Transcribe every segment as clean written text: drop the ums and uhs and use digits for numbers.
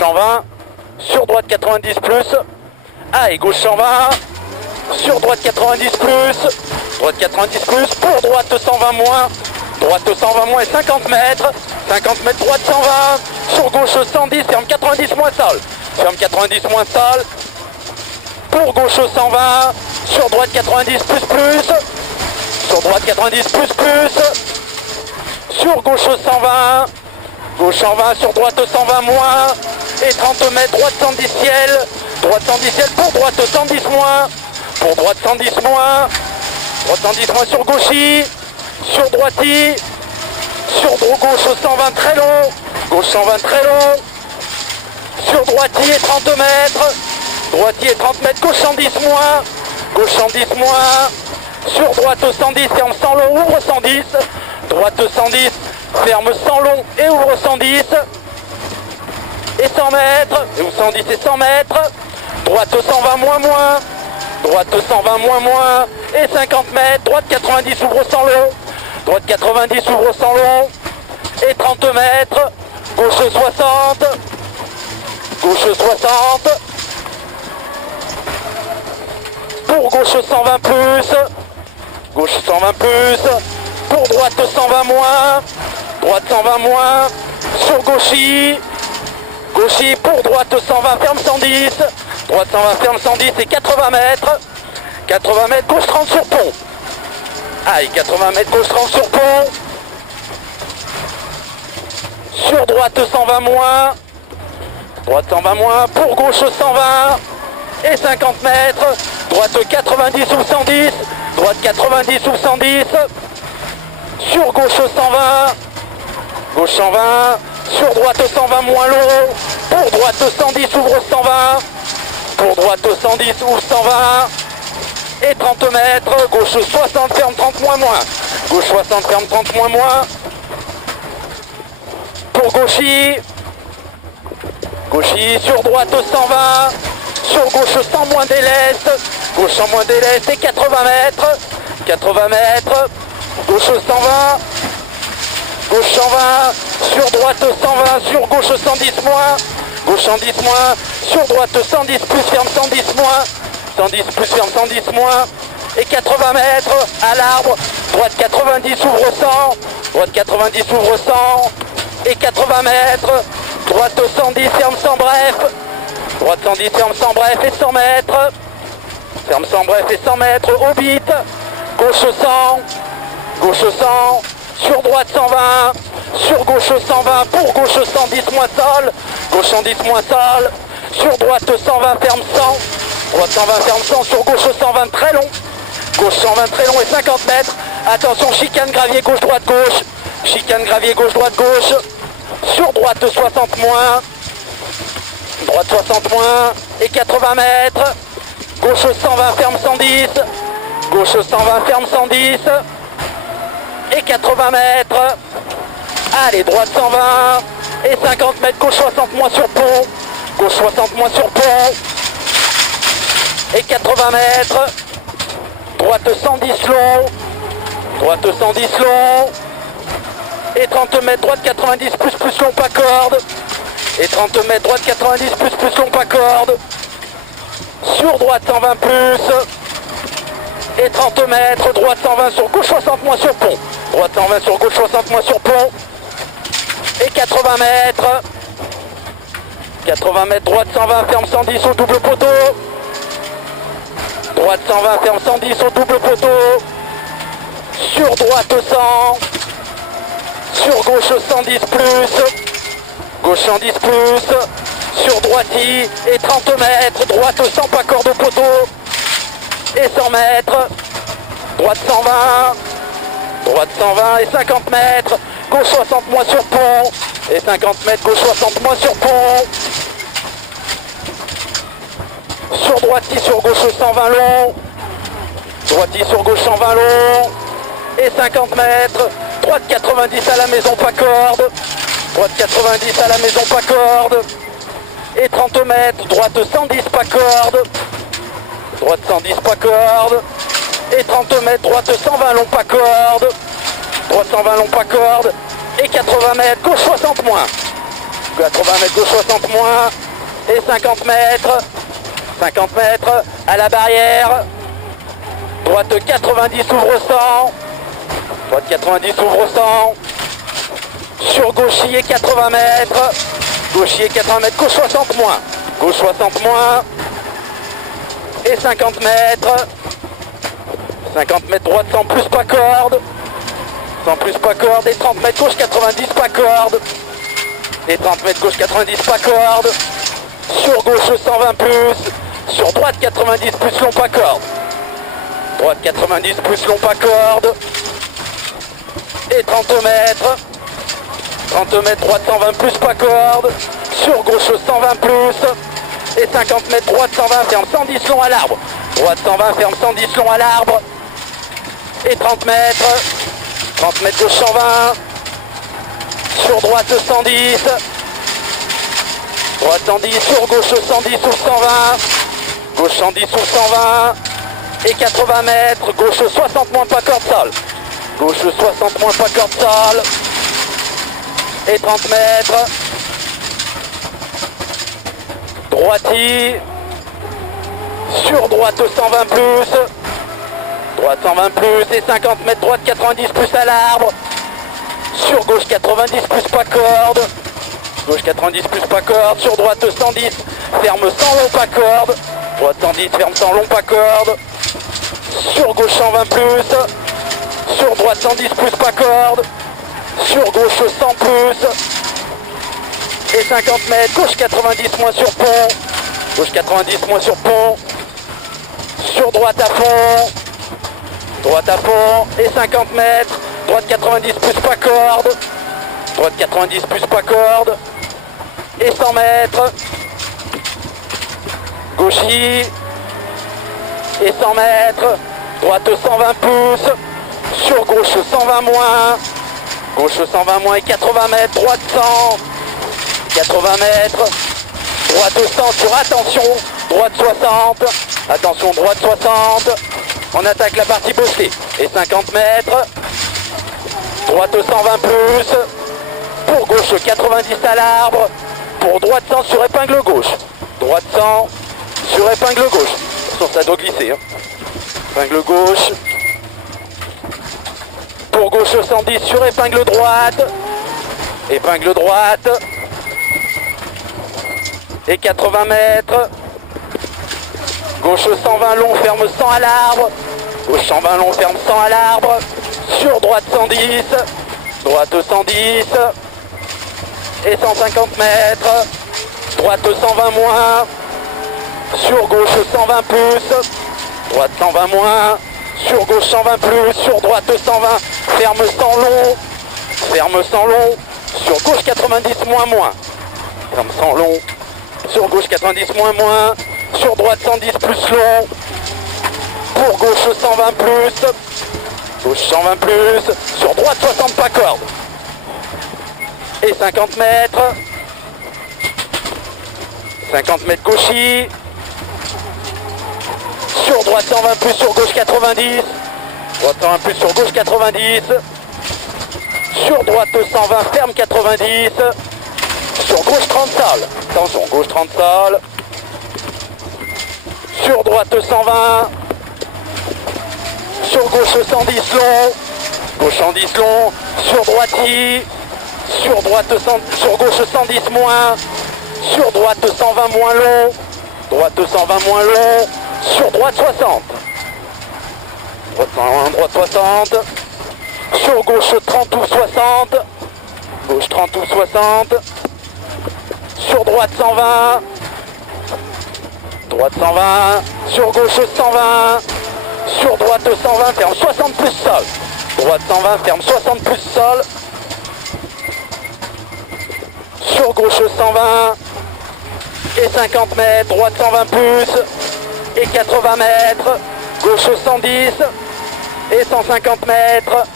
120, sur droite 90 plus, allez, gauche 120, sur droite 90 plus, droite 90 plus, pour droite 120 moins, droite 120 moins et 50 mètres, droite 120, sur gauche 110, ferme 90 moins sol, ferme 90 moins sol, pour gauche 120, sur droite 90 plus plus, sur droite 90 plus plus, sur gauche 120, gauche 120, sur droite 120 moins, et 30 mètres, droite 110 ciel, pour droite 110 moins, pour droite 110 moins, droite 110 moins sur gauchy, sur droiti, sur gauche 120 très long, gauche 120 très long, sur droiti et 30 mètres, droiti et 30 mètres, gauche 110 moins, gauche 110 moins, sur droite 110, ferme sans long, ouvre 110, droite 110, ferme sans long et ouvre 110, et 100 mètres, ou 110 et 100 mètres, droite 120 moins moins, droite 120 moins moins, et 50 mètres, droite 90 ouvre sans long, droite 90 ouvre sans long, et 30 mètres, gauche 60, gauche 60, pour gauche 120 plus, gauche 120 plus, pour droite 120 moins, droite 120 moins, sur gauchy, gauchy pour droite 120 ferme 110, droite 120 ferme 110 et 80 mètres, gauche 30 sur pont, allez 80 mètres gauche 30 sur pont, sur droite 120 moins, droite 120 moins, pour gauche 120 et 50 mètres, droite 90 ou 110, droite 90 ou 110, sur gauche 120, gauche 120, sur droite 120 moins long, pour droite 110 ouvre 120, pour droite 110 ouvre 120, et 30 mètres, gauche 60 ferme 30 moins moins, gauche 60 ferme 30 moins moins, pour gauchy, gauchy sur droite 120, sur gauche 100 moins déleste, gauche 100 moins déleste et 80 mètres, gauche 120, gauche 120, sur droite 120, sur gauche 110 moins, gauche 110 moins, sur droite 110 plus ferme 110 moins, 110 plus ferme 110 moins, et 80 mètres à l'arbre, droite 90 ouvre 100, droite 90 ouvre 100, et 80 mètres, droite 110 ferme 100 bref, droite 110 ferme 100 bref et 100 mètres, ferme 100 bref et 100 mètres, au bit, gauche 100, gauche 100, sur droite 120, sur gauche 120, pour gauche 110 moins sol, gauche 110 moins sol, sur droite 120 ferme 100, droite 120 ferme 100, sur gauche 120 très long, gauche 120 très long et 50 mètres, attention chicane gravier gauche droite gauche, chicane gravier gauche droite gauche, sur droite 60 moins, droite 60 moins et 80 mètres, gauche 120 ferme 110, gauche 120 ferme 110 et 80 mètres, allez droite 120 et 50 mètres, gauche 60 moins sur pont, gauche 60 moins sur pont et 80 mètres, droite 110 long, droite 110 long et 30 mètres, droite 90 plus long pas corde, et 30 mètres, droite 90 plus long pas corde, sur droite 120 plus, et 30 mètres, droite 120 sur gauche 60 moins sur pont, droite 120 sur gauche 60 moins sur pont, et 80 mètres, droite 120 ferme 110 au double poteau, droite 120 ferme 110 au double poteau, sur droite 100, sur gauche 110 plus, gauche 110 plus, sur droiti et 30 mètres, droite 100 pas corde au poteau, et 100 mètres, droite 120 et 50 mètres, gauche 60 moins sur pont, et 50 mètres, gauche 60 moins sur pont, sur droiti sur gauche 120 long, droiti sur gauche 120 long, et 50 mètres, droite 90 à la maison pas corde, droite 90 à la maison pas corde, et 30 mètres, droite 110 pas corde, droite 110 pas corde, et 30 mètres, droite 120 long pas corde, droite 120 long pas corde, et 80 mètres, gauche 60 moins, 80 mètres, gauche 60 moins. Et 50 mètres. 50 mètres à la barrière. Droite 90, ouvre 100. Droite 90, ouvre 100. Sur gauchier 80 mètres. Gauchier 80 mètres, gauche 60 moins. Gauche 60 moins. Et 50 mètres. 50 mètres droite sans plus pas corde. Sans plus pas corde. Et 30 mètres gauche 90 pas corde. Et 30 mètres gauche 90 pas corde. Sur gauche 120 plus. Sur droite 90 plus long pas corde. Droite 90 plus long pas corde. Et 30 mètres. 30 mètres droite 120 plus pas corde. Sur gauche 120 plus. Et 50 mètres droite 120 ferme 110 long à l'arbre. Droite 120 ferme 110 long à l'arbre. Et 30 mètres. 30 mètres gauche 120. Sur droite 110. Droite 110. Sur gauche 110 ou 120. Gauche 110 ou 120. Et 80 mètres. Gauche 60 moins pas corde sol. Gauche 60 moins pas corde sol. Et 30 mètres. Droitier. Sur droite 120 plus. Droite 120 plus et 50 mètres. Droite 90 plus à l'arbre. Sur gauche 90 plus pas corde. Gauche 90 plus pas corde. Sur droite 110. Ferme 100 long pas corde. Droite 110 ferme 100 long pas corde. Sur gauche 120 plus. Sur droite 110 plus pas corde. Sur gauche 100 plus. Et 50 mètres. Gauche 90 moins sur pont. Gauche 90 moins sur pont. Sur droite à fond. Droite à fond. Et 50 mètres. Droite 90 plus pas corde. Droite 90 plus pas corde. Et 100 mètres. Gauchis. Et 100 mètres. Droite 120 plus. Sur gauche 120 moins. Gauche 120 moins et 80 mètres. Droite 100. 80 mètres. Droite 100 sur attention. Droite 60. Attention, droite 60. On attaque la partie postée. Et 50 mètres. Droite 120 plus. Pour gauche 90 à l'arbre. Pour droite 100 sur épingle gauche. Droite 100 sur épingle gauche. Attention, ça doit glisser. Hein. Épingle gauche. Pour gauche 110 sur épingle droite. Épingle droite. Et 80 mètres. Gauche 120 long, ferme 100 à l'arbre. Gauche 120 long, ferme 100 à l'arbre. Sur droite 110. Droite 110. Et 150 mètres. Droite 120 moins. Sur gauche 120 plus. Droite 120 moins. Sur gauche 120 plus. Sur droite 120. Ferme 100 long. Ferme 100 long. Sur gauche 90 moins moins. Ferme 100 long. Sur gauche 90 moins moins. Sur droite 110 plus long. Pour gauche 120 plus. Gauche 120 plus. Sur droite 60 pas corde. Et 50 mètres. 50 mètres gauchis. Sur droite 120 plus. Sur gauche 90. Droite 120 plus. Sur gauche 90. Sur droite 120. Ferme 90. Sur gauche 30 sol. Attention, gauche 30 sol. Sur droite 120. Sur gauche 110 long. Gauche 110 long. Sur droitier. Sur droite 100, sur gauche 110 moins. Sur droite 120 moins long. Droite 120 moins long. Sur droite 60. Droite 120, droite 60. Sur gauche 30 ou 60. Gauche 30 ou 60. Sur droite 120. Droite 120. Sur gauche 120. Sur droite 120, ferme 60 plus sol. Droite 120, ferme 60 plus sol. Sur gauche 120. Et 50 mètres. Droite 120 plus. Et 80 mètres. Gauche 110. Et 150 mètres.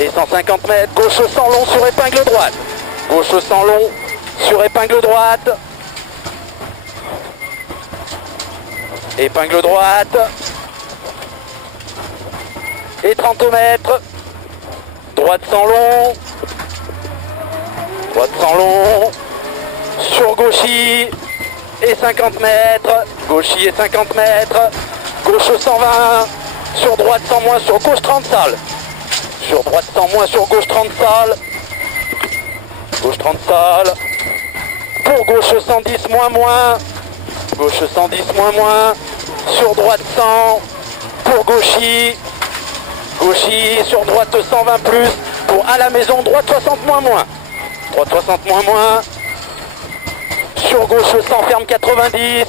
Et 150 mètres. Gauche 100 long sur épingle droite. Gauche 100 long sur épingle droite. Épingle droite. Et 30 mètres. Droite 100 long. Droite 100 long. sur gauchis et 50 mètres, gauchis et 50 mètres, gauche 120, sur droite 100 moins, sur gauche 30 salles, sur droite 100 moins, sur gauche 30 salles, gauche 30 salles, pour gauche 110 moins moins, gauche 110 moins moins, sur droite 100, pour gauchis, gauchis, sur droite 120 plus, pour à la maison, droite 60 moins moins, droite 60 moins moins, sur gauche 100 ferme 90,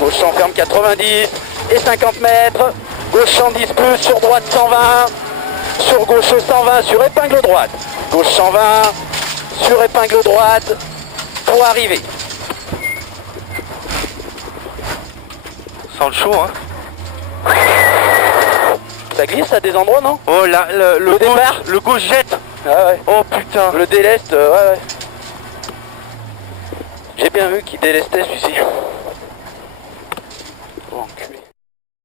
gauche 100 ferme 90 et 50 mètres, gauche 110 plus, sur droite 120, sur gauche 120, sur épingle droite, gauche 120, sur épingle droite, pour arriver. Sans le chaud, hein. Ça glisse à des endroits, non? Oh là, le départ, le gauche jette. Ah ouais. Oh putain. Le déleste, ouais. J'ai bien vu qu'il délestait celui-ci.